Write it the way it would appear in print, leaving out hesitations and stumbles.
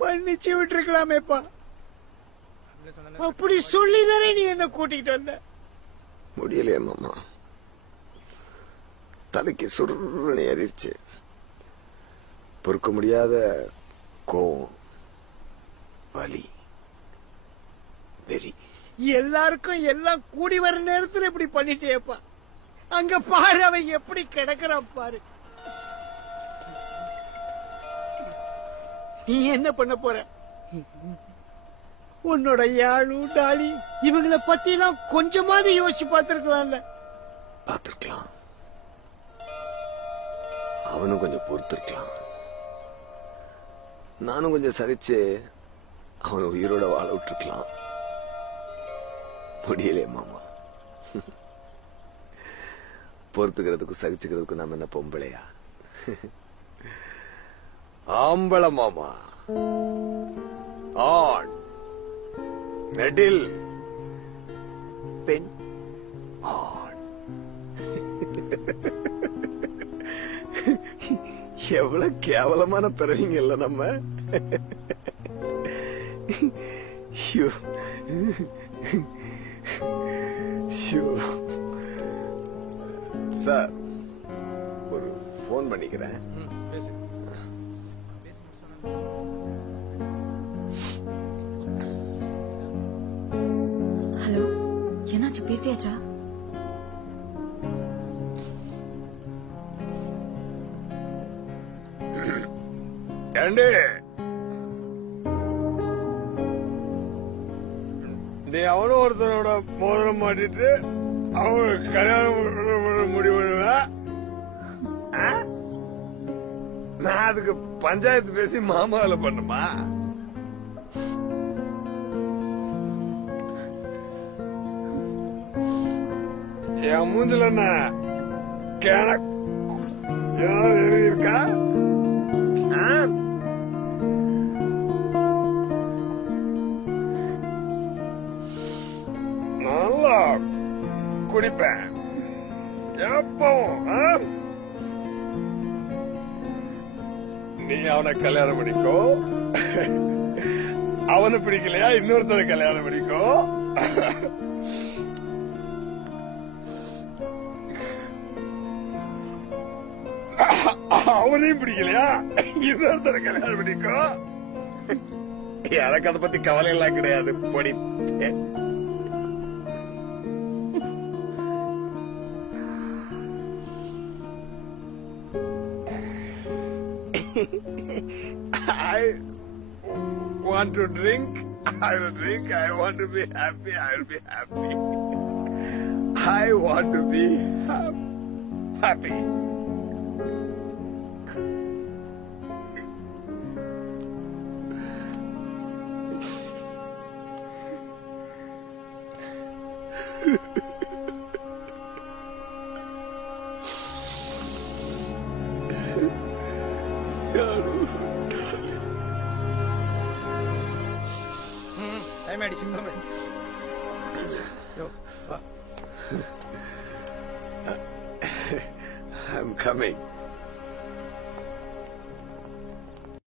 மன்னிச்சு விட்டுருக்கலாமேப்பா. அப்படி சொல்லிதானே நீ என்ன கூட்டிட்டு வந்த. முடியலையே மாமா, தலைக்கு சுருன்னு ஏறிடுச்சு. பொறுக்க முடியாத கோவம், வலி, வெறி. எல்லாருக்கும் எல்லாம் கூடி வர நேரத்துல இப்படி பண்ணிட்டேப்பா. அங்க பாரு அவன் எப்படி கிடக்குறான் பாரு. நீ என்ன பண்ண போற? உன்னோட யாழு டாலி இவங்களை பத்தி எல்லாம் கொஞ்சமாவது யோசிச்சு பார்த்திருக்கலாம்ல. பார்த்திருக்கலாம், அவனும் கொஞ்சம் பொறுத்திருக்கலாம். நானும் கொஞ்சம் சகிச்சு அவனை உயிரோட வாழ விட்டுருக்கலாம். முடியலையே மாமா. பொறுத்துக்கிறதுக்கும் சகிச்சுக்கிறதுக்கும் நாம என்ன பொம்பளையா? ஆம்பளை மாமா. ஆண், நெடில், பெண், ஆண். எவ்வளவு கேவலமான பிறவிங்கல்ல நம்ம. சார், ஒரு போன் பண்ணிக்கிறேன். ஹலோ, என்னாச்சு? பேசியாச்சா? ஏண்டி, நீ அவனும் ஒருத்தனோட மோதிரம் மாட்டிட்டு அவனுக்கு கல்யாணம் முடிவு. நான் அதுக்கு பஞ்சாயத்து பேசி மாமாவில பண்ணுமா? என் மூஞ்சில என்ன ஏதாவது இருக்கா? நல்லா குடிப்பேன் எப்பவும். நீ அவனை கல்யாணம் பண்ணிக்கோ, அவனு பிடிக்கலையா இன்னொருத்தரை கல்யாணம் பண்ணிக்கோ. அவனையும் பிடிக்கலையா இன்னொருத்தரை கல்யாணம் பண்ணிக்கோ. எனக்கு அதை பத்தி கவலை எல்லாம் கிடையாது. பொடி I want to drink. I will drink. I want to be happy. I will be happy. I want to be happy. I'm coming.